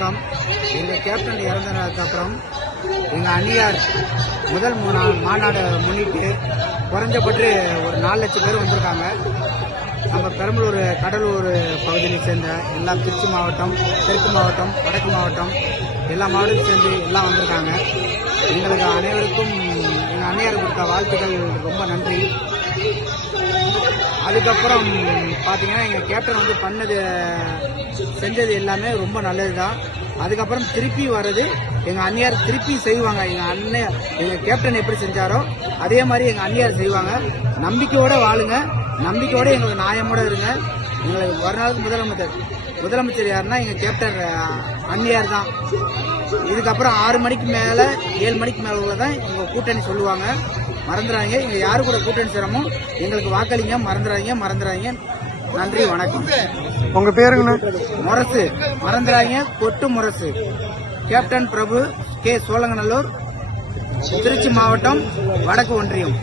வணக்கம். எங்கள் கேப்டன் இறந்ததுக்கப்புறம் எங்கள் அணியார் முதல் மாநாடு முன்னிட்டு குறைஞ்சபட்சம் ஒரு 4 லட்சம் பேர் வந்திருக்காங்க. நம்ம பெரம்பலூர் கடலூர் பகுதியை சேர்ந்த எல்லாம் திருச்சி மாவட்டம், தெற்கு மாவட்டம், வடக்கு மாவட்டம் எல்லா மாவட்டத்தையும் சேர்ந்து எல்லாம் வந்திருக்காங்க. எங்களுக்கு அனைவருக்கும் எங்கள் அணியார் கொடுத்த வாழ்த்துக்கள் ரொம்ப நன்றி. அதுக்கப்புறம் பார்த்தீங்கன்னா எங்கள் கேப்டன் செஞ்சது எல்லாமே ரொம்ப நல்லது தான். அதுக்கப்புறம் திருப்பி வர்றது எங்கள் அண்ணியார் திருப்பி செய்வாங்க. எங்கள் கேப்டன் எப்படி செஞ்சாரோ அதே மாதிரி எங்கள் அண்ணியார் செய்வாங்க. நம்பிக்கையோடு வாழுங்க, நம்பிக்கையோடு எங்களுக்கு நியாயமோடு இருங்க. எங்களுக்கு வருநாளுக்கு முதலமைச்சர் யாருன்னா எங்கள் கேப்டன் அண்ணியார் தான். இதுக்கப்புறம் 6 மணிக்கு மேலே 7 மணிக்கு மேலே உள்ளதான் எங்கள் கூட்டணி சொல்லுவாங்க. மறந்துடாங்க. இங்கே யாரு கூட கூட்டணி சேரமோ எங்களுக்கு வாக்களிங்க. மறந்துடாங்க. நன்றி, வணக்கம். உங்க பேருங்க? முரசு. மறந்துடாங்க, கொட்டு முரசு. கேப்டன் பிரபு, கே. சோழங்கநல்லூர், திருச்சி மாவட்டம், வடக்கு ஒன்றியம்.